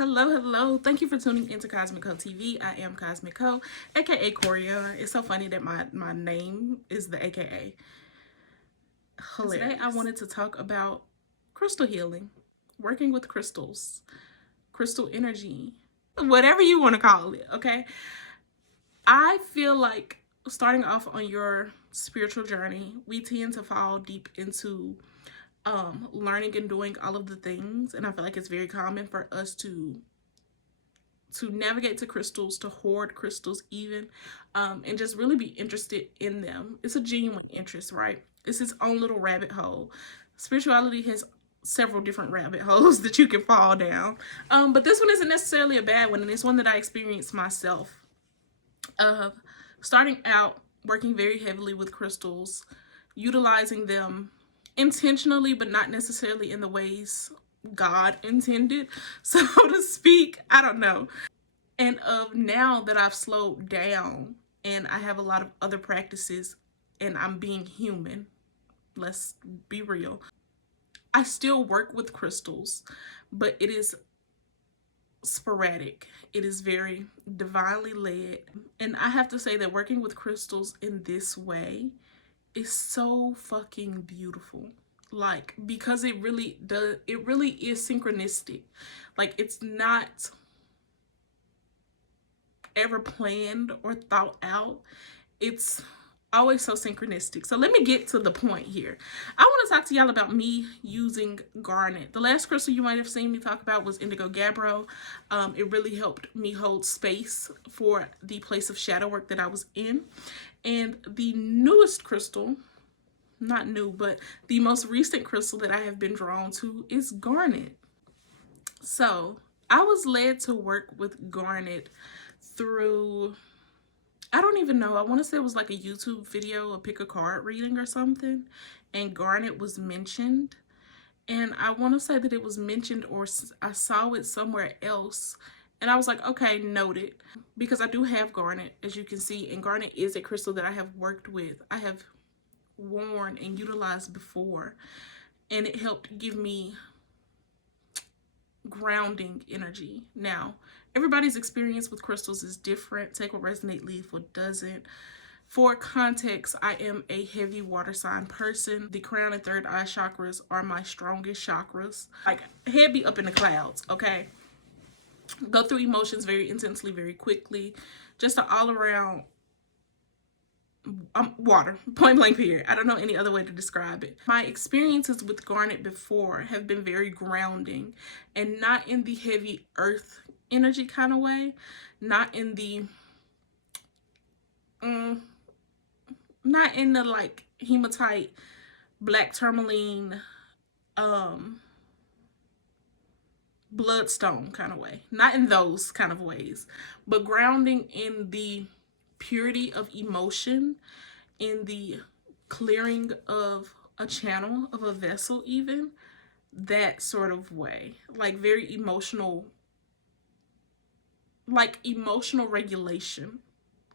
Hello. Thank you for tuning into Cosmic Co TV. I am Cosmic Co, aka Coriana. It's so funny that my name is the aka. Hilarious. Today I wanted to talk about crystal healing, working with crystals, crystal energy, whatever you want to call it, okay? I feel like starting off on your spiritual journey, we tend to fall deep into learning and doing all of the things, and I feel like it's very common for us to navigate to crystals, to hoard crystals even, and just really be interested in them. It's a genuine interest, right? It's its own little rabbit hole. Spirituality has several different rabbit holes that you can fall down, but this one isn't necessarily a bad one, and it's one that I experienced myself. Starting out working very heavily with crystals, utilizing them intentionally, but not necessarily in the ways God intended, so to speak. I don't know. And of now that I've slowed down and I have a lot of other practices and I'm being human, let's be real, I still work with crystals, but it is sporadic. It is very divinely led. And I have to say that working with crystals in this way is so fucking beautiful. Like, because it really is synchronistic. Like, it's not ever planned or thought out. It's always so synchronistic. So let me get to the point here. I want to talk to y'all about me using Garnet. The last crystal you might have seen me talk about was Indigo Gabbro. It really helped me hold space for the place of shadow work that I was in. And the newest crystal, not new, but the most recent crystal that I have been drawn to is Garnet. So I was led to work with Garnet through, I don't even know, I want to say it was like a YouTube video, a pick a card reading or something, and Garnet was mentioned. And I want to say that it was mentioned, or I saw it somewhere else, and I was like, okay, noted, because I do have Garnet, as you can see, and Garnet is a crystal that I have worked with. I have worn and utilized before, and it helped give me grounding energy. Now, everybody's experience with crystals is different. Take what resonates, leave what doesn't. For context, I am a heavy water sign person. The crown and third eye chakras are my strongest chakras. Like, heavy up in the clouds, okay? Go through emotions very intensely, very quickly. Just an all-around water, point blank period. I don't know any other way to describe it. My experiences with Garnet before have been very grounding, and not in the heavy earth energy kind of way, not in the not in the like hematite, black tourmaline, bloodstone kind of way, not in those kind of ways, but grounding in the purity of emotion, in the clearing of a channel, of a vessel even, that sort of way. Like, very emotional, like emotional regulation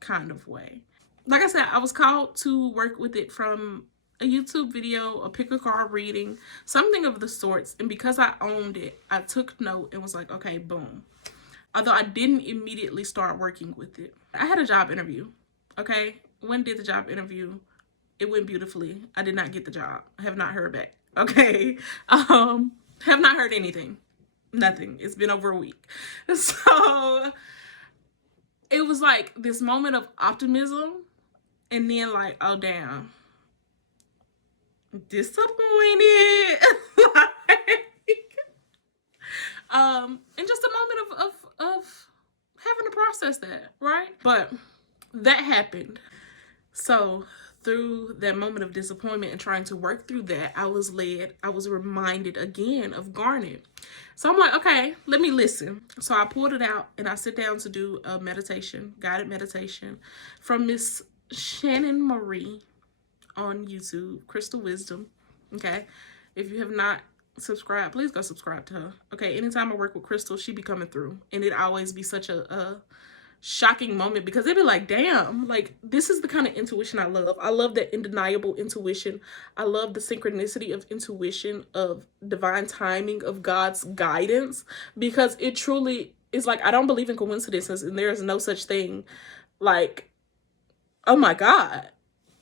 kind of way. Like I said, I was called to work with it from a YouTube video, a pick a card reading, something of the sorts. And because I owned it, I took note and was like, okay, boom. Although I didn't immediately start working with it. I had a job interview, okay? When did the job interview? It went beautifully. I did not get the job. I have not heard back, okay? Have not heard anything. Nothing. It's been over a week. So it was like this moment of optimism, and then like, oh damn, disappointed. And just a moment of having to process that, right? But that happened. So through that moment of disappointment and trying to work through that, I was reminded again of Garnet. So I'm like, okay, let me listen. So I pulled it out and I sit down to do a meditation, guided meditation from Miss Shannon Marie on YouTube, Crystal Wisdom. Okay, if you have not subscribed, please go subscribe to her. Okay, anytime I work with Crystal, she be coming through, and it always be such a shocking moment, because it'd be like, damn, like this is the kind of intuition I love. I love that undeniable intuition. I love the synchronicity of intuition, of divine timing, of God's guidance, because it truly is like, I don't believe in coincidences, and there is no such thing. Like, oh my God,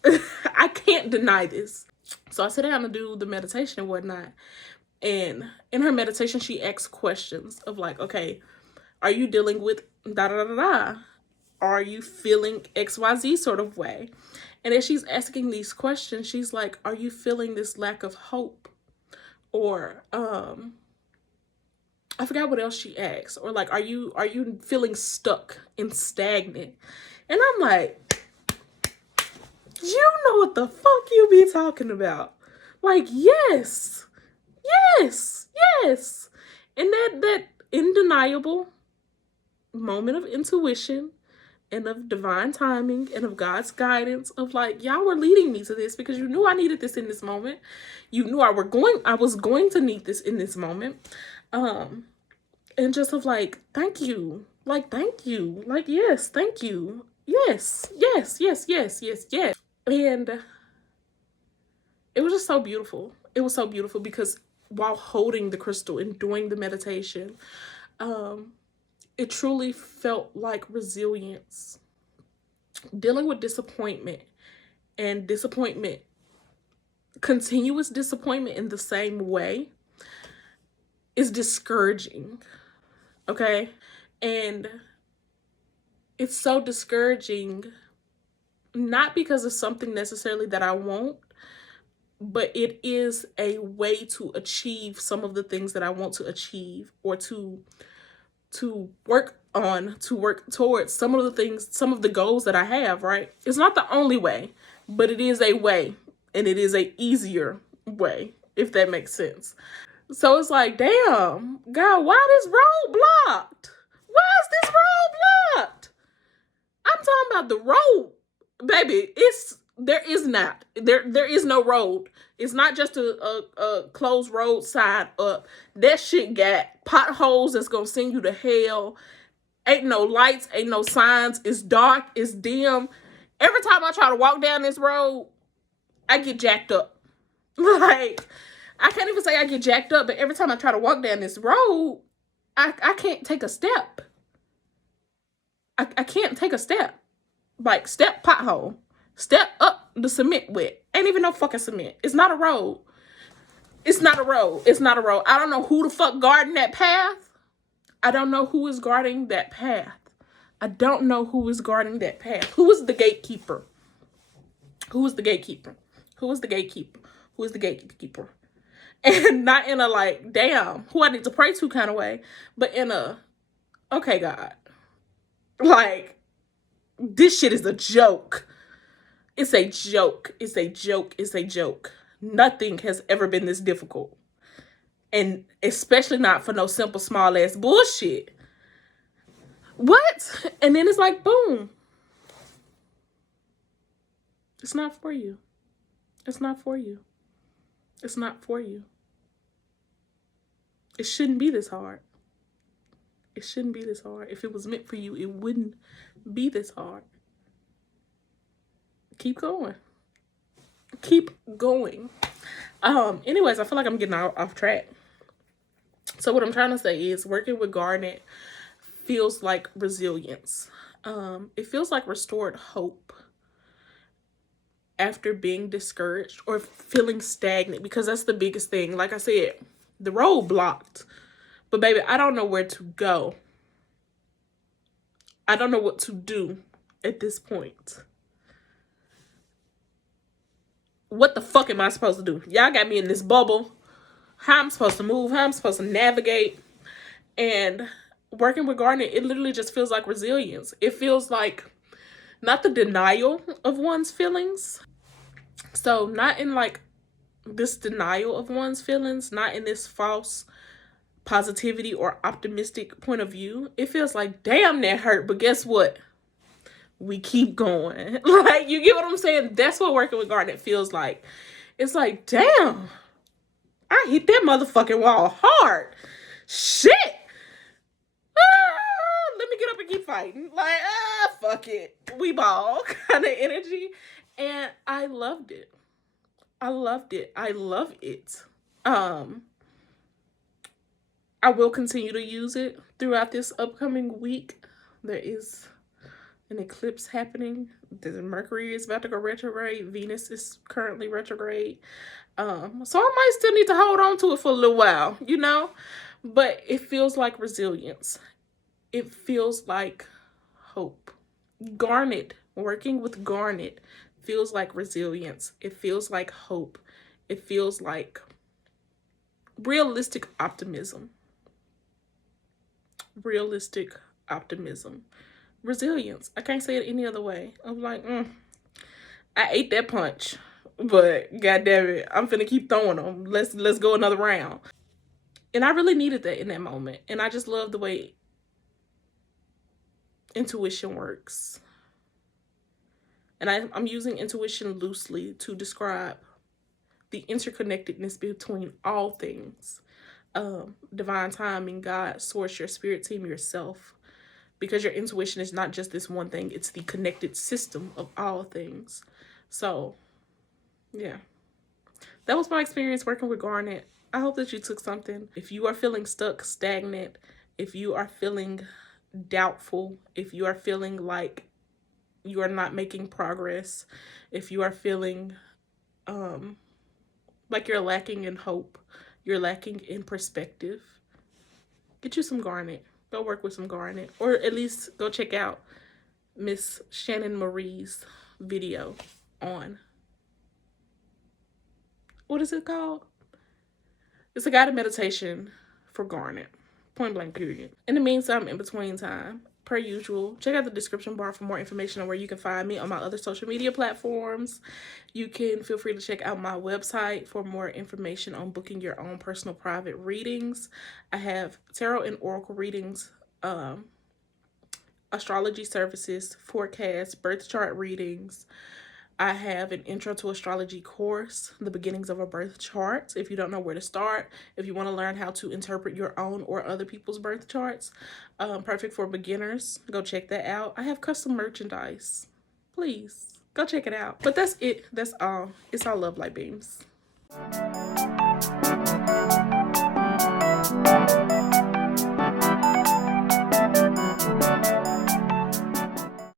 I can't deny this. So I sit down to do the meditation and whatnot. And in her meditation, she asks questions of like, okay, are you dealing with da da da da? Are you feeling XYZ sort of way? And as she's asking these questions, she's like, are you feeling this lack of hope? Or I forgot what else she asked. Or like, are you feeling stuck and stagnant? And I'm like, you know what the fuck you be talking about? Like, yes. And that undeniable moment of intuition and of divine timing and of God's guidance, of like, y'all were leading me to this because you knew I needed this in this moment. You knew I was going to need this in this moment. And just of like, thank you. Like, thank you. Like, yes, thank you. Yes. And it was just so beautiful. It was so beautiful because while holding the crystal and doing the meditation, it truly felt like resilience. Dealing with disappointment, continuous disappointment in the same way, is discouraging. Okay? And it's so discouraging, not because of something necessarily that I want, but it is a way to achieve some of the things that I want to achieve, or to work towards some of the things, some of the goals that I have, right? It's not the only way, but it is a way, and it is a easier way, if that makes sense. So it's like, damn, God, why this road blocked? Why is this road blocked? I'm talking about the road, baby. There is no road. It's not just a closed road side up. That shit got potholes that's gonna send you to hell. Ain't no lights, ain't no signs. It's dark, it's dim. Every time I try to walk down this road, I get jacked up. Like, I can't even say I get jacked up, but every time I try to walk down this road, I can't take a step. I can't take a step. Like, step pothole. Step up, the cement wet. Ain't even no fucking cement. It's not a road. It's not a road. I don't know who the fuck guarding that path. I don't know who is guarding that path. Who is the gatekeeper? And not in a like, damn, who I need to pray to kind of way, but in a, okay, God, like, this shit is a joke. It's a joke. Nothing has ever been this difficult. And especially not for no simple, small ass bullshit. What? And then it's like, boom. It's not for you. It shouldn't be this hard. If it was meant for you, it wouldn't be this hard. Keep going. Anyways, I feel like I'm getting off track. So what I'm trying to say is, working with Garnet feels like resilience. It feels like restored hope after being discouraged or feeling stagnant, because that's the biggest thing. Like I said, the road blocked, but baby, I don't know where to go. I don't know what to do at this point. What the fuck am I supposed to do? Y'all got me in this bubble. How I'm supposed to move, how I'm supposed to navigate. And working with Garnet, it literally just feels like resilience. It feels like not the denial of one's feelings. So not in like this denial of one's feelings, not in this false positivity or optimistic point of view. It feels like, damn, that hurt, but guess what? We keep going. Like, you get what I'm saying? That's what working with Garnet feels like. It's like, damn, I hit that motherfucking wall hard. Shit. Let me get up and keep fighting. Like, fuck it. We ball kind of energy. And I loved it. I loved it. I love it. I will continue to use it throughout this upcoming week. There is an eclipse happening. The Mercury is about to go retrograde. Venus is currently retrograde. So I might still need to hold on to it for a little while, you know? But it feels like resilience. It feels like hope. Garnet, working with Garnet, feels like resilience. It feels like hope. It feels like realistic optimism. Realistic optimism. Resilience. I can't say it any other way. I'm like, I ate that punch, but god damn it, I'm finna keep throwing them. Let's go another round. And I really needed that in that moment. And I just love the way intuition works. And I'm using intuition loosely to describe the interconnectedness between all things. Divine timing, God, source, your spirit team, yourself. Because your intuition is not just this one thing. It's the connected system of all things. So, yeah. That was my experience working with Garnet. I hope that you took something. If you are feeling stuck, stagnant, if you are feeling doubtful, if you are feeling like you are not making progress, if you are feeling like you're lacking in hope, you're lacking in perspective, get you some Garnet. Go work with some Garnet. Or at least go check out Miss Shannon Marie's video on, what is it called? It's a guided meditation for Garnet. Point blank, period. In the meantime, in between time, per usual, check out the description bar for more information on where you can find me on my other social media platforms. You can feel free to check out my website for more information on booking your own personal private readings. I have tarot and oracle readings, astrology services, forecasts, birth chart readings. I have an intro to astrology course, the beginnings of a birth chart. If you don't know where to start, if you want to learn how to interpret your own or other people's birth charts, perfect for beginners, go check that out. I have custom merchandise. Please go check it out. But that's it. That's all. It's all love, light beams.